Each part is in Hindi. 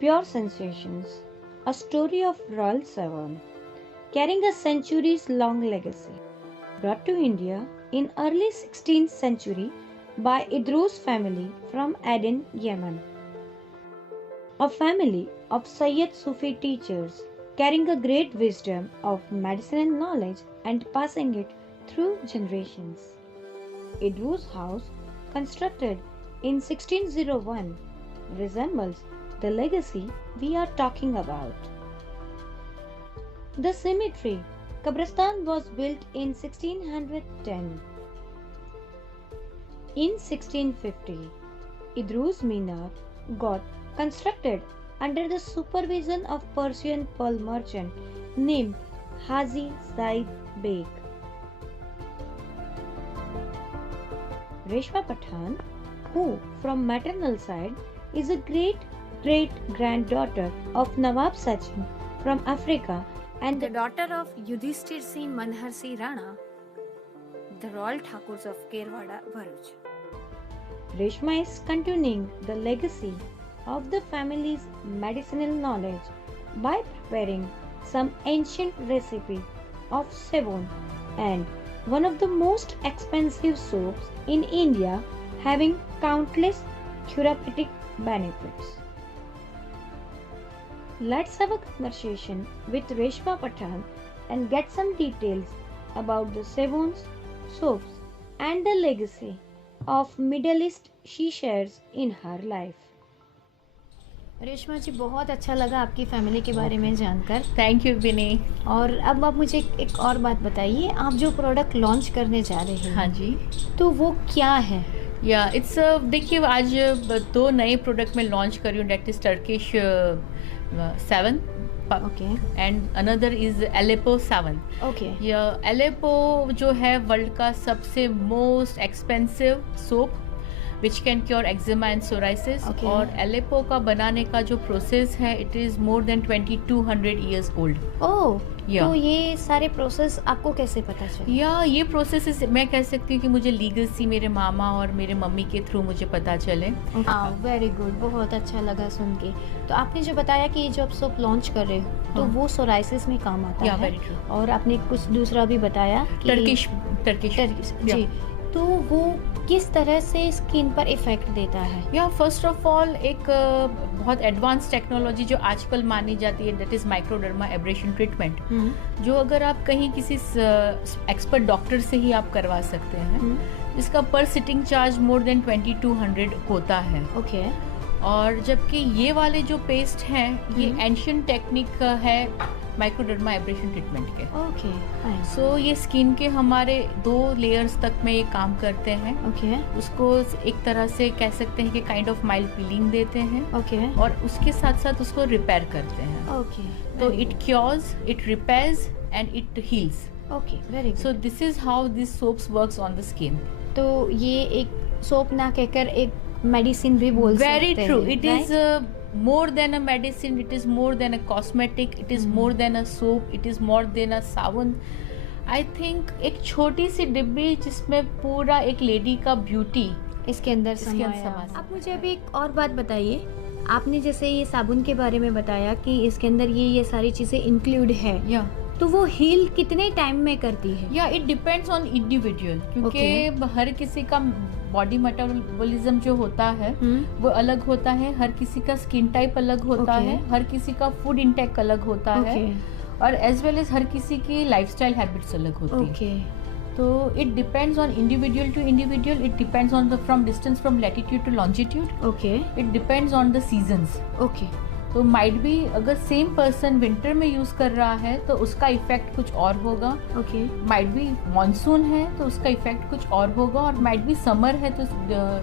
Pure Sensations, a story of Royal Savon, carrying a centuries-long legacy. Brought to India in early 16th century by Idrus family from Aden, Yemen. A family of Sayyid Sufi teachers carrying a great wisdom of medicinal knowledge and passing it through generations. Idrus house, constructed in 1601, resembles the legacy we are talking about. The cemetery, Qabristan, was built in 1610. In 1650, Idrus Minar got constructed under the supervision of Persian pearl merchant named Haji Said Beg. Reshma Pathan, who from maternal side is a great-great-granddaughter of Nawab Sachin from Africa and the daughter of Yudhishthir Singh Manhar Singh Rana, the royal Thakurs of Kerwada, Bharuch. Reshma is continuing the legacy of the family's medicinal knowledge by preparing some ancient recipe of Savon and one of the most expensive soaps in India, having countless therapeutic benefits. Let's have a conversation with Reshma Pathan and get some details about the Savons, soaps and the legacy of Middle East she shares in her life. Reshma जी, बहुत अच्छा लगा आपकी फैमिली के बारे में जानकर। थैंक यू विनी। और अब आप मुझे एक और बात बताइए, आप जो प्रोडक्ट लॉन्च करने जा रहे हैं, हाँ जी, तो वो क्या है? या इट्स देखिए, आज 2 नए प्रोडक्ट मैं लॉन्च कर रही हूँ। That is Turkish seven, okay, and another is Aleppo seven. Okay, या एलेपो जो है वर्ल्ड का सबसे most expensive soap which can cure eczema and psoriasis. Okay. और एलेपो का बनाने का जो प्रोसेस है, it is more than 2200 years old. Oh, Yeah. तो ये सारे प्रोसेस आपको कैसे पता चले? या ये प्रोसेस मैं कह सकती हूँ कि मुझे लीगल मेरे मामा और मेरे मम्मी के थ्रू मुझे पता चले। वेरी गुड, बहुत अच्छा लगा सुन के। तो आपने जो बताया कि जो आप सोप लॉन्च कर रहे हो, तो हाँ। वो सोराइसिस में काम आता Yeah, है। very true. और आपने कुछ दूसरा भी बताया कि टर्किश जी, तो वो किस तरह से स्किन पर इफेक्ट देता है? या फर्स्ट ऑफ ऑल एक बहुत एडवांस टेक्नोलॉजी जो आजकल मानी जाती है, दैट इज माइक्रोडर्मा एब्रेशन ट्रीटमेंट, जो अगर आप कहीं किसी एक्सपर्ट डॉक्टर से ही आप करवा सकते हैं। इसका पर सिटिंग चार्ज मोर देन 2200 होता है। ओके, और जबकि ये वाले जो पेस्ट हैं, ये एंशियंट टेक्निक है माइक्रोडर्मा एब्रेशन ट्रीटमेंट के। Okay, fine. सो ये स्किन के हमारे 2 लेयर्स तक में ये काम करते हैं। ओके, उसको एक तरह से कह सकते हैं कि काइंड ऑफ माइल्ड पीलिंग देते हैं, ओके, और उसके साथ साथ उसको रिपेयर करते हैं। ओके, तो it cures, it repairs and it heals. Okay, very so this is how this soaps works on the skin. तो ये एक सोप ना कहकर एक मेडिसिन भी बोल सकते हैं। Very true, it is more than a medicine, it is more than a cosmetic, it is more than a soap, it is more than a साबुन। I think एक छोटी सी डिब्बी जिसमें पूरा एक लेडी का ब्यूटी इसके अंदर समाया। समाया। आप मुझे अभी एक और बात बताइए, आपने जैसे ये साबुन के बारे में बताया कि इसके अंदर ये सारी चीजें इंक्लूड है, या तो वो हील कितने टाइम में करती है? या इट डिपेंड्स ऑन इंडिविजुअल, क्योंकि हर किसी का बॉडी मेटाबॉलिज्म जो होता है वो अलग होता है, हर किसी का स्किन टाइप अलग होता है, हर किसी का फूड इंटेक अलग होता है, और एज वेल एज हर किसी की लाइफस्टाइल हैबिट्स अलग होती है। तो it depends on individual to individual, it depends on the from distance from latitude to longitude. Okay, it depends on the seasons. Okay, तो माइट भी अगर सेम पर्सन विंटर में यूज कर रहा है तो उसका इफेक्ट कुछ और होगा। ओके, माइट भी मानसून है तो उसका इफेक्ट कुछ और होगा, और माइट भी समर है तो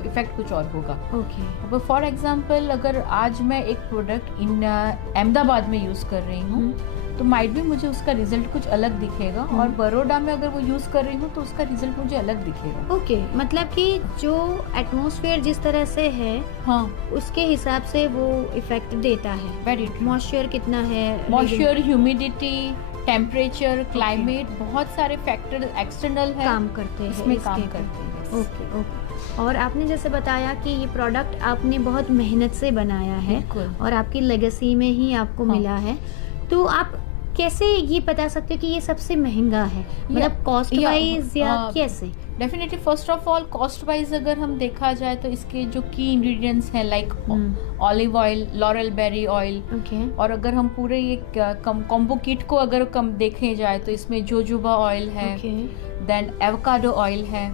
इफेक्ट कुछ और होगा। ओके, अब फॉर एग्जांपल अगर आज मैं एक प्रोडक्ट इन अहमदाबाद में यूज कर रही हूँ, तो माइट भी मुझे उसका रिजल्ट कुछ अलग दिखेगा, और बड़ौदा में अगर वो यूज कर रही हूँ तो उसका रिजल्ट मुझे अलग दिखेगा। ओके, मतलब कि जो एटमॉस्फेयर जिस तरह से है, हाँ, उसके हिसाब से वो इफेक्ट देता है। वेरी मॉइस्चर कितना है, मॉइस्चर, ह्यूमिडिटी, टेम्परेचर, क्लाइमेट, बहुत सारे फैक्टर एक्सटर्नल है, काम करते हैं इसमें इसके काम ऊपर। करते हैं। प्रोडक्ट्स। ओके। और आपने जैसे बताया कि ये प्रोडक्ट आपने बहुत मेहनत से बनाया है और आपकी लेगेसी में ही आपको मिला है, तो आप कैसे ये बता सकते हो कि ये सबसे महंगा है, मतलब कॉस्ट वाइज या कैसे? Definitely first of all cost wise अगर हम देखा जाए तो इसके जो की इंग्रेडिएंट्स हैं like olive oil, laurel berry oil, और अगर हम पूरे ये कॉम्बो किट को अगर कम देखे जाए तो इसमें जोजोबा ऑयल है, देन एवोकाडो ऑयल है,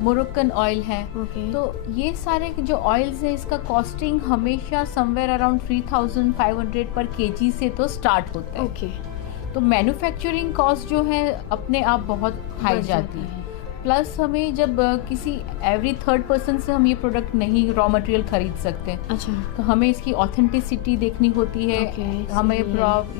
मोरक्कन ऑयल है। तो ये सारे जो ऑयल्स हैं इसका कॉस्टिंग हमेशा समवेयर अराउंड 3500 पर केजी से तो स्टार्ट होता है। तो मैन्युफैक्चरिंग कॉस्ट जो है अपने आप बहुत हाई जाती है। प्लस हमें जब किसी एवरी थर्ड पर्सन से हम ये प्रोडक्ट नहीं रॉ मटेरियल खरीद सकते, तो हमें इसकी ऑथेंटिसिटी देखनी होती है, हमें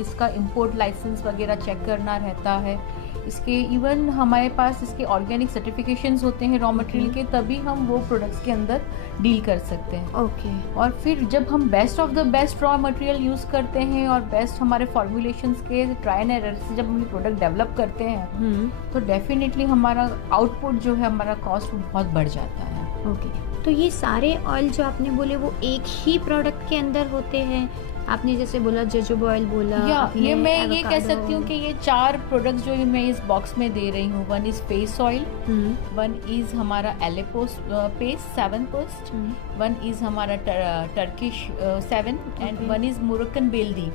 इसका इंपोर्ट लाइसेंस वगैरह चेक करना रहता है, इसके इवन हमारे पास इसके ऑर्गेनिक सर्टिफिकेशंस होते हैं रॉ मटेरियल के, तभी हम वो प्रोडक्ट्स के अंदर डील कर सकते हैं। और फिर जब हम best of the best raw material use करते हैं और बेस्ट हमारे फॉर्मुलेशंस के ट्राई एंड एरर से जब हम प्रोडक्ट डेवलप करते हैं तो डेफिनेटली हमारा आउटपुट जो है हमारा कॉस्ट बहुत बढ़ जाता है। तो ये सारे ऑयल जो आपने बोले वो एक ही प्रोडक्ट के अंदर होते हैं? आपने जैसे बोला जोजोबा ऑयल बोला, ये मैं ये कह सकती हूँ कि ये 4 प्रोडक्ट्स जो मैं इस बॉक्स में दे रही हूँ, one is face oil, one is हमारा एलेपोस पेस्ट 7%, वन इज हमारा Turkish 7 and one is Moroccan beldi.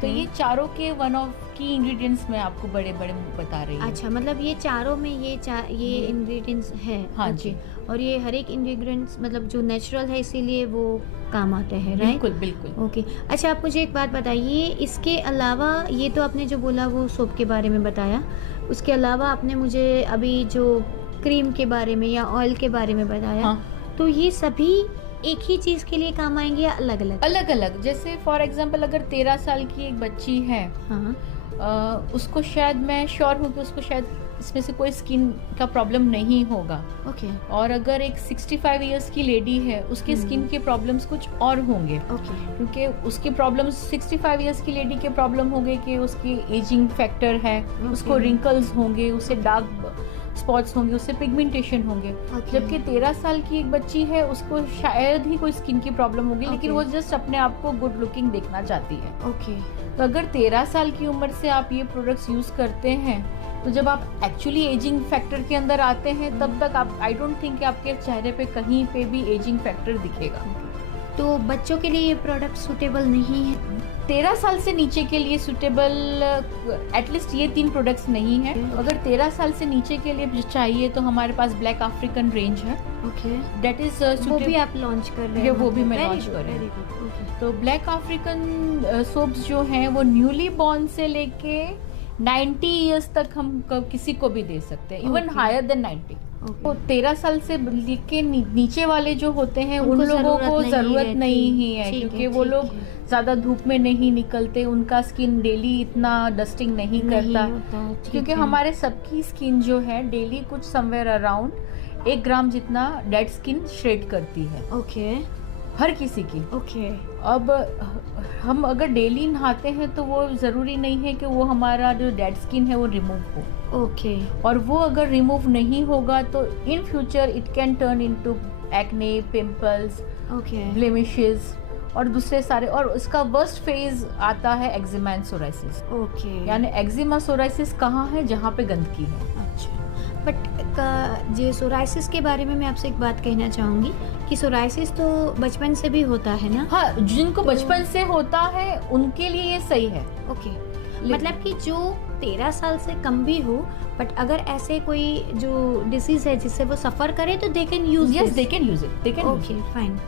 तो ये चारों के वन ऑफ की इंग्रेडिएंट्स मैं आपको बड़े बड़े बता रही हूँ। अच्छा, मतलब ये चारों में ये इंग्रेडिएंट्स है? हाँ जी। और ये हर एक इंग्रेडिएंट्स मतलब जो नेचुरल है इसीलिए वो काम आते हैं, राइट? बिल्कुल बिल्कुल। ओके। अच्छा, आप मुझे एक बात बताइए, इसके अलावा ये तो आपने जो बोला वो सोप के बारे में बताया, उसके अलावा आपने मुझे अभी जो क्रीम के बारे में या ऑयल के बारे में बताया, तो ये सभी एक ही चीज के लिए काम आएंगे या अलग अलग? अलग अलग। जैसे फॉर एग्जांपल अगर 13 साल की एक बच्ची है, उसको शायद मैं श्योर हूँ कि उसको शायद इसमें से कोई स्किन का प्रॉब्लम नहीं होगा। और अगर एक 65 इयर्स की लेडी है उसके स्किन के प्रॉब्लम्स कुछ और होंगे, क्योंकि उसके प्रॉब्लम्स 65 इयर्स की लेडी के प्रॉब्लम होंगे कि उसकी एजिंग फैक्टर है, उसको रिंकल्स होंगे, उसे डार्क स्पॉट्स होंगे, उससे पिगमेंटेशन होंगे। जबकि 13 साल की एक बच्ची है उसको शायद ही कोई स्किन की प्रॉब्लम होगी, लेकिन वो जस्ट अपने आप को गुड लुकिंग देखना चाहती है। तो अगर 13 साल की उम्र से आप ये प्रोडक्ट्स यूज करते हैं तो जब आप एक्चुअली एजिंग फैक्टर के अंदर आते हैं तब तक आप आई डोंट थिंक कि आपके चेहरे पे कहीं पे भी एजिंग फैक्टर दिखेगा। तो बच्चों के लिए ये प्रोडक्ट सूटेबल नहीं है? 13 साल से नीचे के लिए सूटेबल एटलीस्ट ये 3 प्रोडक्ट्स नहीं है। अगर 13 साल से नीचे के लिए चाहिए तो हमारे पास ब्लैक अफ्रीकन रेंज है। दैट इज वो भी आप लॉन्च कर रहे हैं? वो भी मैं लॉन्च कर रही हूँ। तो ब्लैक अफ्रीकन सोप्स जो हैं वो न्यूली बॉर्न से लेके 90 इयर्स तक हम किसी को भी दे सकते हैं, इवन हायर देन 90। तो 13 साल से लेके नीचे वाले जो होते हैं उन लोगों को जरूरत नहीं ही है, क्योंकि वो लोग ज्यादा धूप में नहीं निकलते, उनका स्किन डेली इतना डस्टिंग नहीं करता, क्योंकि हमारे सबकी स्किन जो है डेली कुछ समवेयर अराउंड 1 ग्राम जितना डेड स्किन श्रेड करती है। हर किसी की। अब हम अगर डेली नहाते हैं तो वो ज़रूरी नहीं है कि वो हमारा जो डेड स्किन है वो रिमूव हो। और वो अगर रिमूव नहीं होगा तो in future it can turn into acne, pimples, blemishes और दूसरे सारे। और उसका वर्स्ट फेज आता है एक्जिमा एंड सोराइसिस। यानी एक्जिमा सोराइसिस कहाँ है? जहाँ पे गंदगी है। बट जो सोराइसिस के बारे में मैं आपसे एक बात कहना चाहूँगी कि सोराइसिस तो बचपन से भी होता है ना? हाँ, जिनको बचपन से होता है उनके लिए ये सही है। मतलब कि जो 13 साल से कम भी हो, बट अगर ऐसे कोई जो डिसीज है जिससे वो सफर करे तो they can use it. Fine.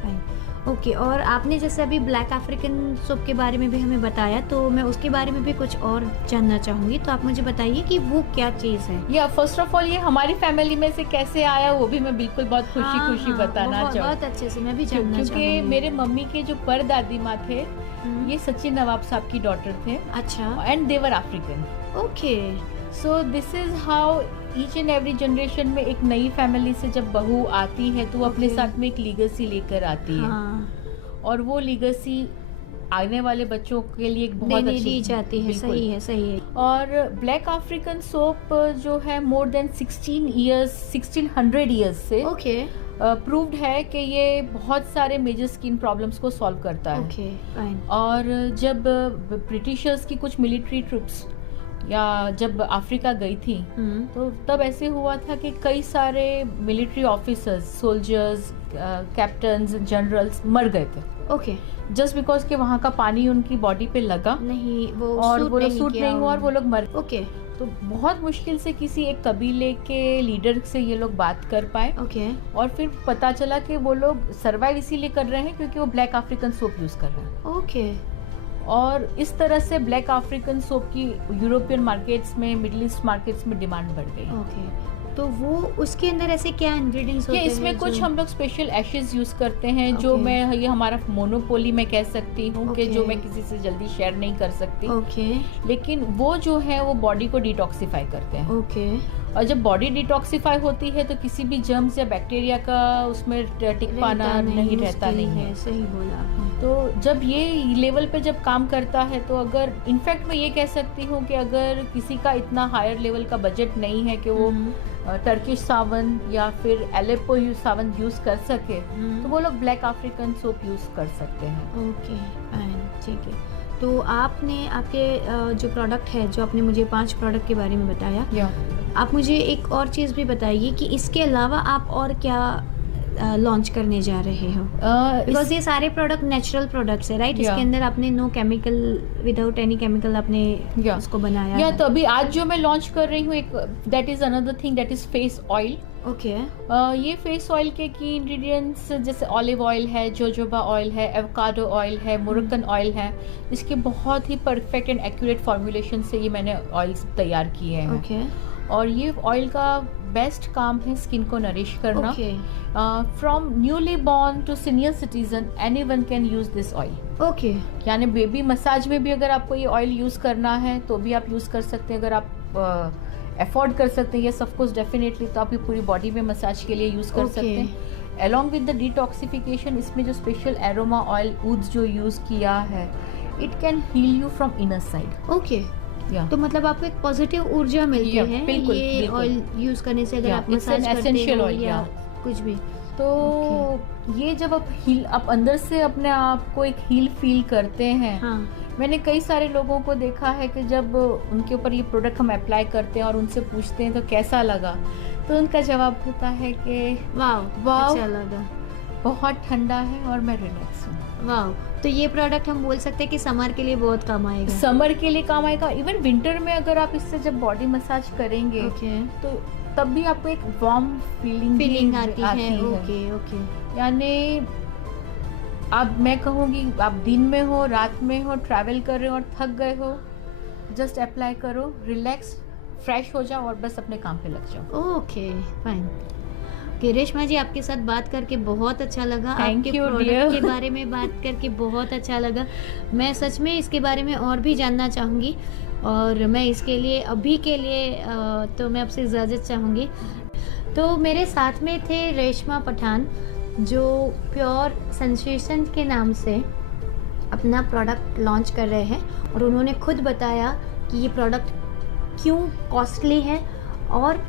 और आपने जैसे अभी ब्लैक अफ्रीकन सोप के बारे में भी हमें बताया, तो मैं उसके बारे में भी कुछ और जानना चाहूँगी, तो आप मुझे बताइए कि वो क्या चीज़ है। या फर्स्ट ऑफ ऑल ये हमारी फैमिली में से कैसे आया वो भी मैं बिल्कुल बहुत खुशी बताना चाहूँगी। बहुत अच्छे से मैं भी जानना चाहूँगी। क्योंकि मेरे मम्मी के जो परदादी माँ थे ये सचिन नवाब साहब की डॉटर थे। अच्छा। And they were African. So this is how each and every generation में एक नई फैमिली से जब बहू आती है तो वो अपने साथ में एक लीगेसी लेकर आती है। और वो लीगेसी आने वाले बच्चों के लिए एक बहुत अच्छी दी जाती है। बिल्कुल। सही है, सही है। और ब्लैक अफ्रीकन सोप जो है मोर देन 1600 ईयर्स से ओके प्रूव्ड है कि ये बहुत सारे मेजर स्किन प्रॉब्लम्स को सॉल्व करता है। Okay fine. और जब ब्रिटिशर्स की कुछ मिलिट्री ट्रुप्स या जब अफ्रीका गई थी तो तब ऐसे हुआ था कि कई सारे military officers, soldiers, captains, generals मर गए थे। ओके जस्ट बिकॉज कि वहाँ का पानी उनकी बॉडी पे लगा नहीं, वो और वो लोग सूट किया नहीं हुआ और वो लोग मर। ओके तो बहुत मुश्किल से किसी एक कबीले के लीडर से ये लोग बात कर पाए ओके और फिर पता चला कि वो लोग सर्वाइव इसीलिए कर रहे हैं क्योंकि वो ब्लैक अफ्रीकन सोप यूज़ कर रहे हैं। ओके और इस तरह से ब्लैक अफ्रीकन सोप की यूरोपियन मार्केट्स में, मिडिल ईस्ट मार्केट्स में डिमांड बढ़ गई। ओके तो वो उसके अंदर ऐसे क्या इंग्रेडिएंट्स होते हैं? इसमें कुछ हम लोग स्पेशल एशेस यूज करते हैं जो Okay. मैं ये हमारा मोनोपोली मैं कह सकती हूँ कि Okay. जो मैं किसी से जल्दी शेयर नहीं कर सकती। ओके लेकिन वो जो है वो बॉडी को डिटॉक्सिफाई करते हैं। ओके और जब बॉडी डिटॉक्सिफाई होती है तो किसी भी जर्म्स या बैक्टीरिया का उसमें टिक पाना नहीं रहता नहीं है। सही बोला आपने। तो जब ये लेवल पे जब काम करता है तो अगर इनफैक्ट मैं ये कह सकती हूँ कि अगर किसी का इतना हायर लेवल का बजट नहीं है कि वो टर्किश सावन या फिर एलेपो सावन यूज़ कर सके तो वो लोग ब्लैक अफ्रीकन सोप यूज़ कर सकते हैं। ओके फाइन, ठीक है। तो आपने आपके जो प्रोडक्ट है, जो आपने मुझे 5 प्रोडक्ट के बारे में बताया, आप मुझे एक और चीज़ भी बताइए कि इसके अलावा आप और क्या लॉन्च करने जा रहे हो? बिकॉज ये सारे प्रोडक्ट नेचुरल प्रोडक्ट्स है, राइट? इसके अंदर आपने no chemical, without any chemical आपने उसको बनाया है। तो अभी आज जो मैं लॉन्च कर रही हूँ एक that is another thing, that is face oil. Okay ये फेस ऑयल के की इंग्रेडिएंट्स जैसे ऑलिव ऑयल है, जोजोबा ऑयल है, एवोकाडो ऑयल है, मोरक्कन ऑयल है। इसके बहुत ही परफेक्ट एंड एक्यूरेट फॉर्मुलेशन से ये मैंने ऑयल्स तैयार किए हैं। ओके और ये ऑयल का बेस्ट काम है स्किन को नरिश करना। From newly born to senior citizen anyone can use this oil. Okay यानी बेबी मसाज में भी अगर आपको ये ऑयल यूज़ करना है तो भी आप यूज़ कर सकते हैं। अगर आप अफोर्ड कर सकते हैं, ये सब कुछ डेफिनेटली, तो आप ये पूरी बॉडी में मसाज के लिए यूज़ कर सकते हैं। अलॉन्ग विद द डिटॉक्सिफिकेशन इसमें जो स्पेशल एरोमा ऑयल ऊड्स जो यूज़ किया है, it can heal you from inner side. Okay तो मतलब आपको एक पॉजिटिव ऊर्जा मिलती है बिल्कुल, ये बिल्कुल। ऑयल यूज करने से, अगर आप मसाज करते एसेंशियल हो ऑयल या कुछ भी। तो ये जब आप अंदर से अपने आप को एक हील फील करते हैं। हाँ मैंने कई सारे लोगों को देखा है कि जब उनके ऊपर ये प्रोडक्ट हम अप्लाई करते हैं और उनसे पूछते हैं तो कैसा लगा, तो उनका जवाब होता है कि वाह अच्छा लगा, बहुत ठंडा है और मैं रिलैक्स हूँ। वाह, तो ये प्रोडक्ट हम बोल सकते हैं कि समर के लिए बहुत काम आएगा। समर के लिए काम आएगा, इवन विंटर में अगर आप इससे जब बॉडी मसाज करेंगे तो तब भी आपको एक वार्म फीलिंग आती है। ओके यानी अब मैं कहूँगी आप दिन में हो, रात में हो, ट्रैवल कर रहे हो और थक गए हो, जस्ट अप्लाई करो, रिलैक्स, फ्रेश हो जाओ और बस अपने काम पे लग जाओ। Okay fine. रेशमा जी, आपके साथ बात करके बहुत अच्छा लगा। आपके प्रोडक्ट के बारे में बात करके बहुत अच्छा लगा। मैं सच में इसके बारे में और भी जानना चाहूँगी और मैं इसके लिए अभी के लिए तो मैं आपसे इजाज़त चाहूँगी। तो मेरे साथ में थे रेशमा पठान, जो प्योर सेंसेशन के नाम से अपना प्रोडक्ट लॉन्च कर रहे हैं, और उन्होंने खुद बताया कि ये प्रोडक्ट क्यों कॉस्टली है और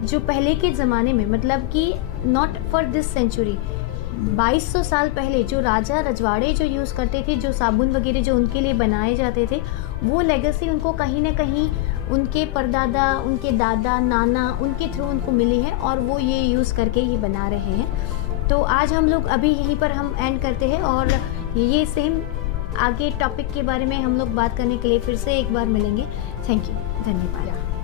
जो पहले के ज़माने में, मतलब कि नॉट फॉर दिस सेंचुरी, 2200 साल पहले जो राजा रजवाड़े जो यूज़ करते थे, जो साबुन वगैरह जो उनके लिए बनाए जाते थे, वो लेगेसी उनको कहीं ना कहीं उनके परदादा, उनके दादा, नाना, उनके थ्रू उनको मिली है और वो ये यूज़ करके ये बना रहे हैं। तो आज हम लोग अभी यहीं पर हम एंड करते हैं और ये सेम आगे टॉपिक के बारे में हम लोग बात करने के लिए फिर से एक बार मिलेंगे। थैंक यू, धन्यवाद।